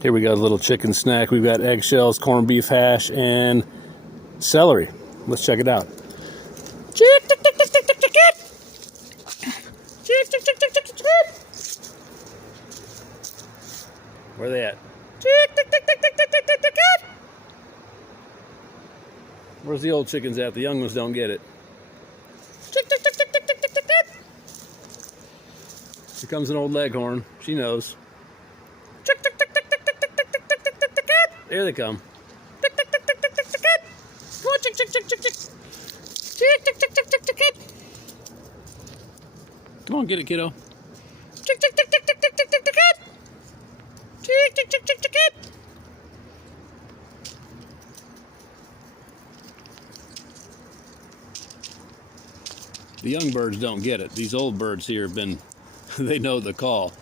Here we got a little chicken snack. We've got eggshells, corned beef hash, and celery. Let's check it out. Where are they at? Where's the old chickens at? The young ones don't get it. Here comes an old leghorn. She knows. There they come. Come on, get it, kiddo. The young birds don't get it. These old birds here have been, they know the call.